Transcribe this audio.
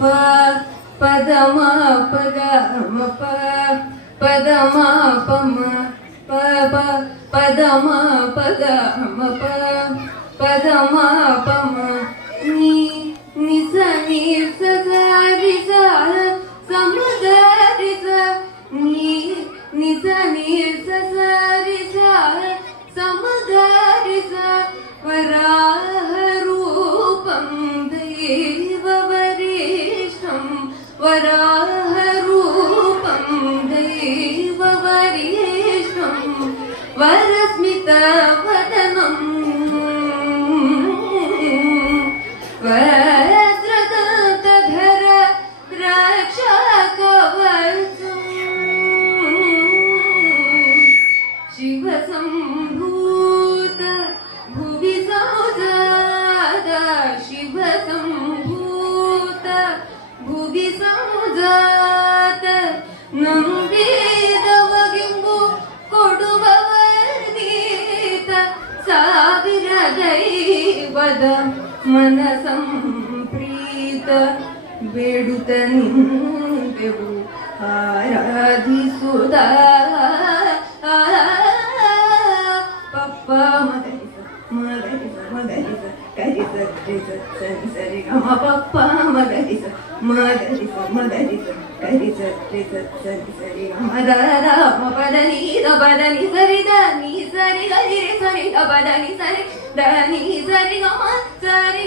ಪ ಪದಮ ಪಗಮ ಪ ಪದಮ ಪಮ ಪ ಪ ಪದಮ ಪಗಮ ಪ ಪದಮ ಪಮ ನೀ ನಿಸ ನೀ ಸರಿ ಸ ಸಮಗರಿ ಸ ನೀ ನಿಸ ನೀ ಸರಿ ಸ ಸಮಗರಿ ಸ ವರಾಹ ರೂಪಂ ದೈವ ವರಿಷ್ಠಂ ವರಾಹ ರೂಪಂ ದೈವ ವರಿಷ್ಠಂ ವರಸ್ಮಿತ ವದನಂ ವಜ್ರದಂತಧರ ರಕ್ಷಕವತ್ಸಂ ಶಿವ ಸಂಭೂತ ಭುವಿ ಸಂಜಾತ ಶಿವ ಸಂಭೂತ ಭುವಿ ಸಂಜಾತ ನಂಬಿದವಗೆಂಬು ಕೊಡುವವರ್ಗೀತ ಸಾವಿರ ದೈವದ ಮನ ಸಂಪ್ರೀತ ಬೇಡುತ್ತ ನಿಂತೆವು ಆರಾಧಿಸುದ ಪಪ್ಪ ಮಗರಿಸ ಮಗರಿಸ ಮಗರಿಸ ಕರಿಸ ಕರಿಸ ಸರಿ ಸರಿ ಗಮ ಪಪ್ಪ ಮಗರಿಸ ಮಗರಿಸ ಮಗರಿಸ ಕರಿಸ ಕರಿಸ ಸರಿ ಸರಿ ಗಮ ದ ಪದ ನೀ ಸರಿ ದ ನೀ ಸರಿ ಗರಿ ಸರಿ ದ ಪದ ನೀ ಸರಿ ದ ನೀ ಸರಿ ಗಮ ಸರಿ